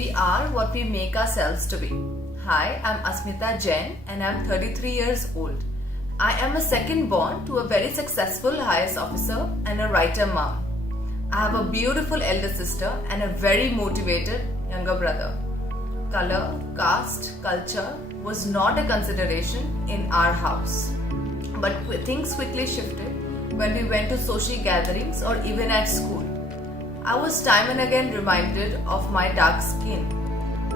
We are what we make ourselves to be. Hi, I'm Asmita Jain and I'm 33 years old. I am a second born to a very successful IAS officer and a writer mom. I have a beautiful elder sister and a very motivated younger brother. Color, caste, culture was not a consideration in our house. But things quickly shifted when we went to social gatherings or even at school. I was time and again reminded of my dark skin.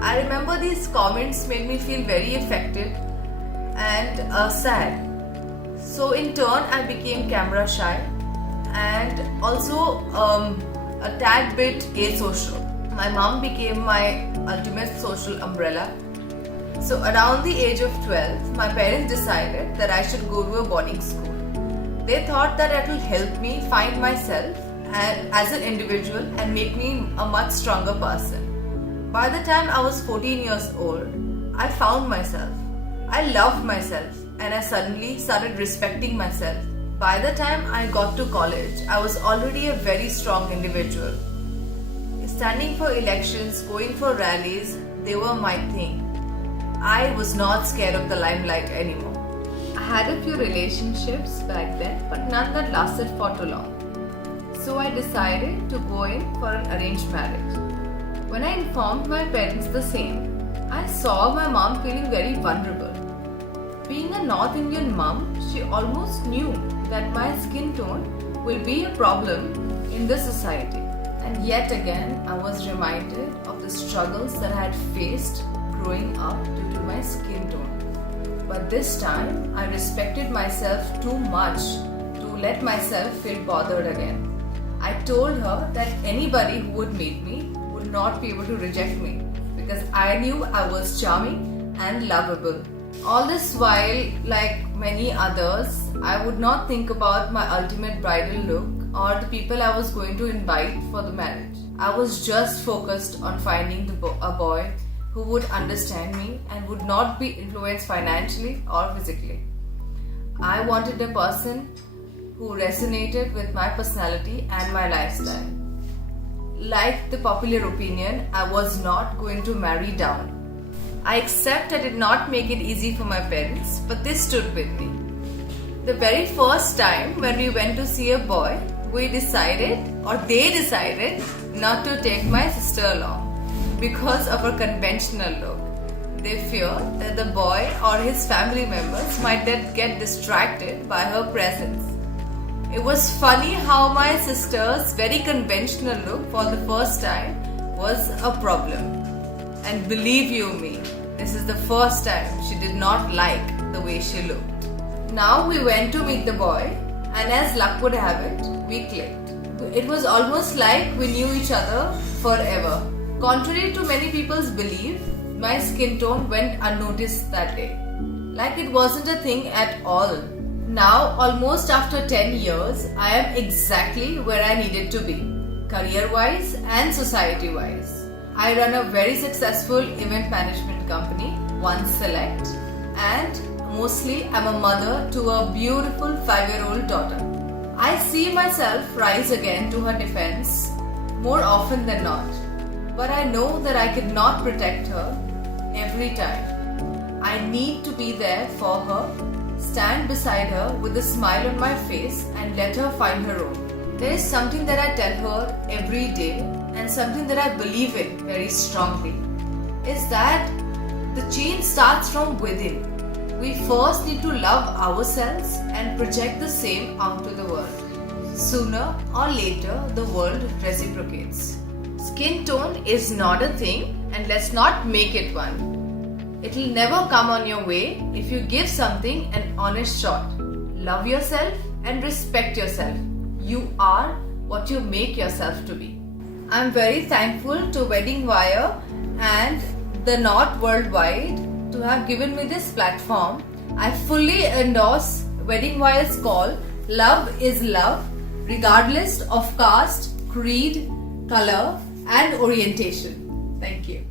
I remember these comments made me feel very affected and sad. So in turn I became camera shy and also a tad bit asocial. My mom became my ultimate social umbrella. So around the age of 12, my parents decided that I should go to a boarding school. They thought that it will help me find myself as an individual and make me a much stronger person. By the time I was 14 years old, I found myself. I loved myself and I suddenly started respecting myself. By the time I got to college, I was already a very strong individual. Standing for elections, going for rallies, they were my thing. I was not scared of the limelight anymore. I had a few relationships back then, but none that lasted for too long. So I decided to go in for an arranged marriage. When I informed my parents the same, I saw my mom feeling very vulnerable. Being a North Indian mom, she almost knew that my skin tone will be a problem in this society. And yet again, I was reminded of the struggles that I had faced growing up due to my skin tone. But this time, I respected myself too much to let myself feel bothered again. I told her that anybody who would meet me would not be able to reject me because I knew I was charming and lovable. All this while, like many others, I would not think about my ultimate bridal look or the people I was going to invite for the marriage. I was just focused on finding a boy who would understand me and would not be influenced financially or physically. I wanted a person who resonated with my personality and my lifestyle. Like the popular opinion, I was not going to marry down. I accept I did not make it easy for my parents, but they stood with me. The very first time when we went to see a boy, they decided not to take my sister along because of her conventional look. They feared that the boy or his family members might get distracted by her presence. It was funny how my sister's very conventional look for the first time was a problem. And believe you me, this is the first time she did not like the way she looked. Now we went to meet the boy and as luck would have it, we clicked. It was almost like we knew each other forever. Contrary to many people's belief, my skin tone went unnoticed that day. Like it wasn't a thing at all. Now, almost after 10 years, I am exactly where I needed to be, career-wise and society-wise. I run a very successful event management company, One Select, and mostly I'm a mother to a beautiful 5-year-old daughter. I see myself rise again to her defense more often than not, but I know that I cannot protect her every time. I need to be there for her, stand beside her with a smile on my face and let her find her own. There is something that I tell her every day and something that I believe in very strongly is that the change starts from within. We first need to love ourselves and project the same out to the world. Sooner or later, the world reciprocates. Skin tone is not a thing and let's not make it one. It will never come on your way if you give something an honest shot. Love yourself and respect yourself. You are what you make yourself to be. I'm very thankful to Wedding Wire and the Knot Worldwide to have given me this platform. I fully endorse Wedding Wire's call, Love is Love, regardless of caste, creed, color and orientation. Thank you.